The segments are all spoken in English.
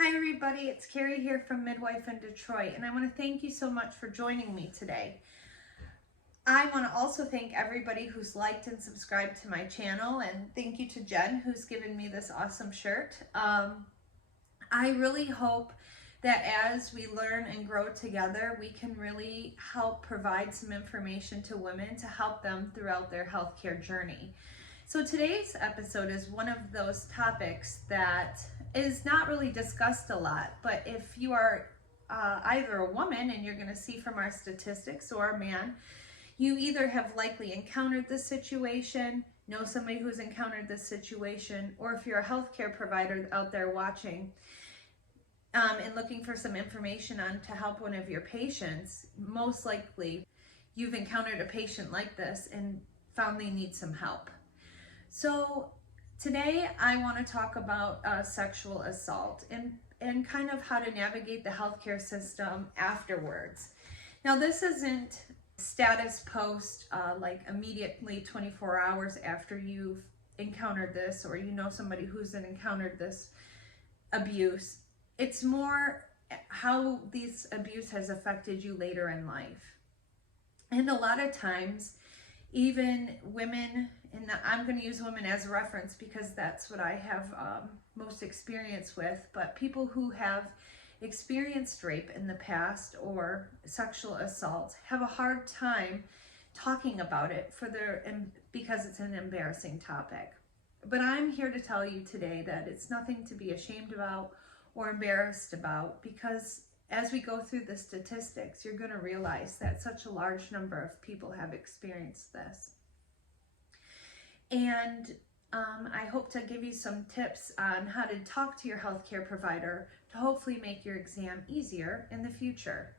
Hi everybody, it's Carrie here from Midwife in Detroit, and I want to thank you so much for joining me today. I want to also thank everybody who's liked and subscribed to my channel, and thank you to Jen who's given me this awesome shirt. I really hope that as we learn and grow together, we can really help provide some information to women to help them throughout their healthcare journey. So today's episode is one of those topics that is not really discussed a lot, but if you are either a woman, and you're going to see from our statistics, or a man, you either have likely encountered this situation, know somebody who's encountered this situation, or if you're a healthcare provider out there watching and looking for some information on to help one of your patients, most likely you've encountered a patient like this and found they need some help. So today I want to talk about sexual assault and kind of how to navigate the healthcare system afterwards. Now, this isn't status post like immediately 24 hours after you've encountered this, or you know somebody who's encountered this abuse. It's more how this abuse has affected you later in life. And a lot of times, even women, and I'm going to use women as a reference because that's what I have most experience with, but people who have experienced rape in the past or sexual assault have a hard time talking about it because it's an embarrassing topic. But I'm here to tell you today that it's nothing to be ashamed about or embarrassed about, because as we go through the statistics, you're going to realize that such a large number of people have experienced this. And I hope to give you some tips on how to talk to your healthcare provider to hopefully make your exam easier in the future.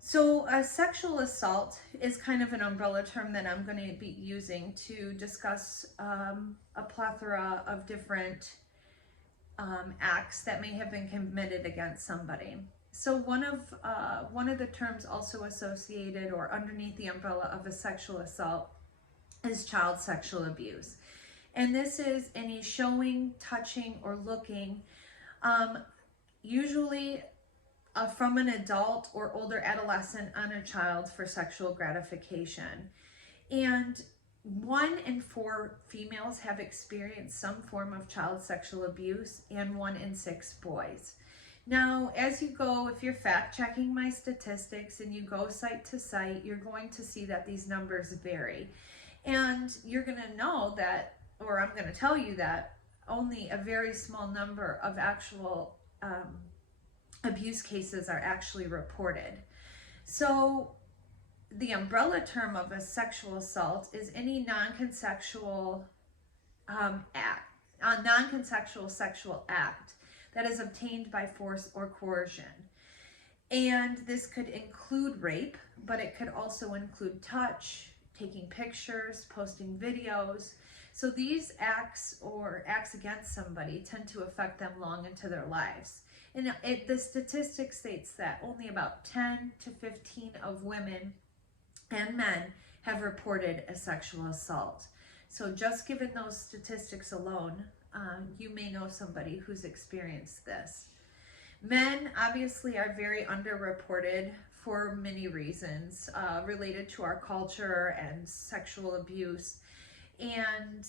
So sexual assault is kind of an umbrella term that I'm going to be using to discuss a plethora of different acts that may have been committed against somebody. So one of the terms also associated or underneath the umbrella of a sexual assault is child sexual abuse. And this is any showing, touching, or looking, usually from an adult or older adolescent on a child for sexual gratification. And 1 in 4 females have experienced some form of child sexual abuse, and 1 in 6 boys. Now, as you go, if you're fact checking my statistics and you go site to site, you're going to see that these numbers vary. And you're going to know that, or I'm going to tell you that, only a very small number of actual abuse cases are actually reported. So the umbrella term of a sexual assault is any non-consensual non-consensual sexual act that is obtained by force or coercion. And this could include rape, but it could also include touch, taking pictures, posting videos. So these acts or acts against somebody tend to affect them long into their lives. And the statistic states that only about 10 to 15 of women and men have reported a sexual assault. So just given those statistics alone, you may know somebody who's experienced this. Men obviously are very underreported for many reasons related to our culture and sexual abuse. And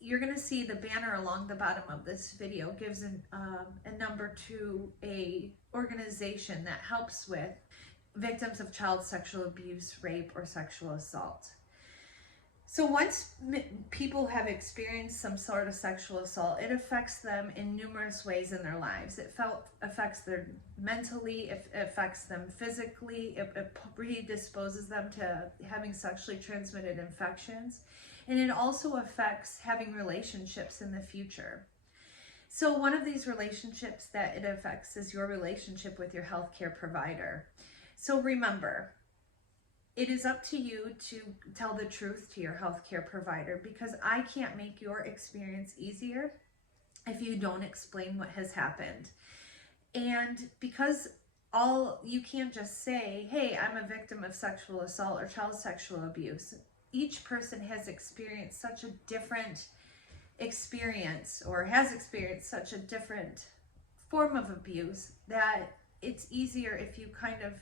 you're going to see the banner along the bottom of this video gives a number to a organization that helps with victims of child sexual abuse, rape, or sexual assault. So once people have experienced some sort of sexual assault, it affects them in numerous ways in their lives. It affects them mentally, it affects them physically, it predisposes them to having sexually transmitted infections, and it also affects having relationships in the future. So one of these relationships that it affects is your relationship with your healthcare provider. So remember, it is up to you to tell the truth to your healthcare provider, because I can't make your experience easier if you don't explain what has happened. And because you can't just say, hey, I'm a victim of sexual assault or child sexual abuse. Each person has experienced such a different experience, or has experienced such a different form of abuse, that it's easier if you kind of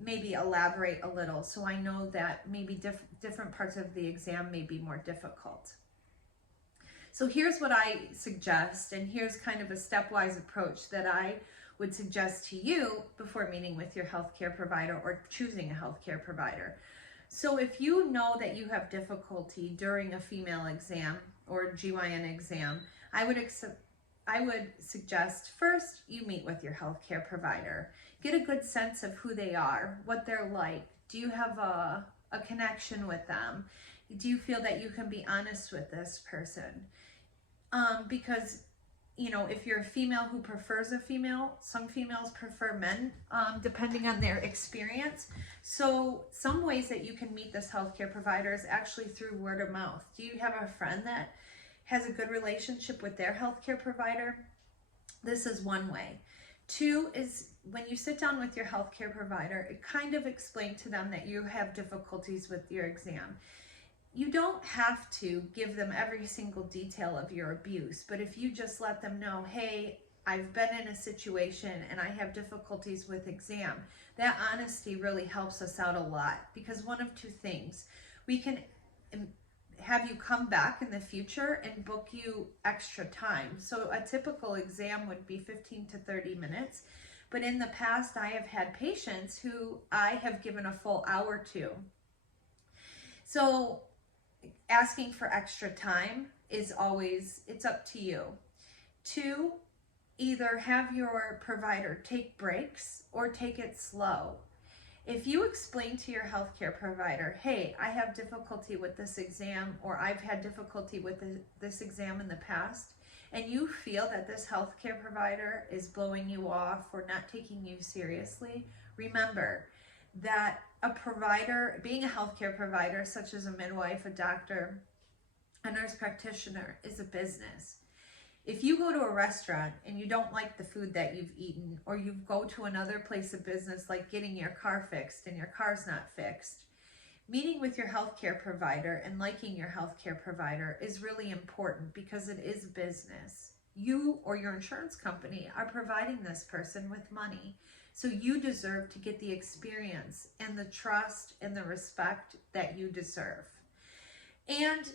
maybe elaborate a little, so I know that maybe different parts of the exam may be more difficult. So here's what I suggest, and here's kind of a stepwise approach that I would suggest to you before meeting with your healthcare provider or choosing a healthcare provider. So if you know that you have difficulty during a female exam or GYN exam, I would suggest first you meet with your healthcare provider. Get a good sense of who they are, what they're like. Do you have a connection with them? Do you feel that you can be honest with this person? Because, you know, if you're a female who prefers a female, some females prefer men, depending on their experience. So some ways that you can meet this healthcare provider is actually through word of mouth. Do you have a friend that has a good relationship with their healthcare provider? This is one way. Two is when you sit down with your healthcare provider, kind of explain to them that you have difficulties with your exam. You don't have to give them every single detail of your abuse, but if you just let them know, hey, I've been in a situation and I have difficulties with exam, that honesty really helps us out a lot, because one of two things: we can have you come back in the future and book you extra time. So a typical exam would be 15 to 30 minutes. But in the past, I have had patients who I have given a full hour to. So asking for extra time is always, it's up to you. Two, either have your provider take breaks or take it slow. If you explain to your healthcare provider, hey, I have difficulty with this exam, or I've had difficulty with this exam in the past, and you feel that this healthcare provider is blowing you off or not taking you seriously, remember that a provider, being a healthcare provider, such as a midwife, a doctor, a nurse practitioner, is a business. If you go to a restaurant and you don't like the food that you've eaten, or you go to another place of business like getting your car fixed and your car's not fixed, meeting with your healthcare provider and liking your healthcare provider is really important, because it is business. You or your insurance company are providing this person with money. So you deserve to get the experience and the trust and the respect that you deserve. And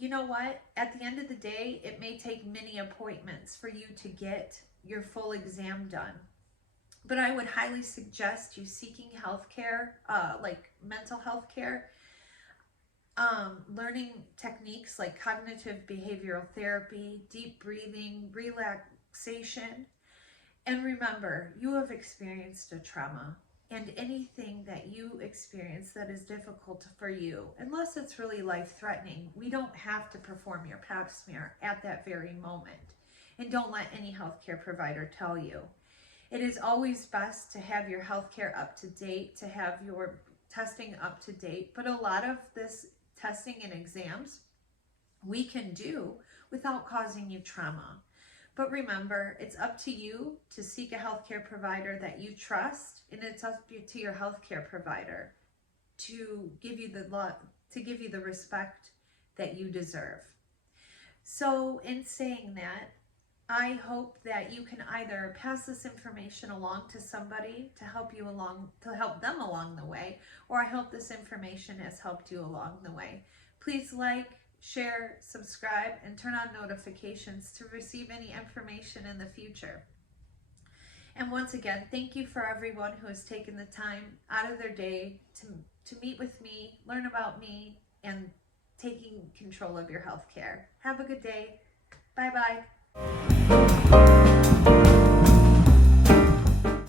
you know what? At the end of the day, it may take many appointments for you to get your full exam done. But I would highly suggest you seeking healthcare, like mental health care, learning techniques like cognitive behavioral therapy, deep breathing, relaxation. And remember, you have experienced a trauma, and anything that you experience that is difficult for you, unless it's really life-threatening, we don't have to perform your pap smear at that very moment. And don't let any healthcare provider tell you. It is always best to have your healthcare up to date, to have your testing up to date, but a lot of this testing and exams we can do without causing you trauma. But remember, it's up to you to seek a healthcare provider that you trust, and it's up to your healthcare provider to give you the respect that you deserve. So in saying that, I hope that you can either pass this information along to somebody to help them along the way, or I hope this information has helped you along the way. Please like, share, subscribe, and turn on notifications to receive any information in the future. And once again, thank you for everyone who has taken the time out of their day to meet with me, learn about me, and taking control of your health care. Have a good day. Bye-bye.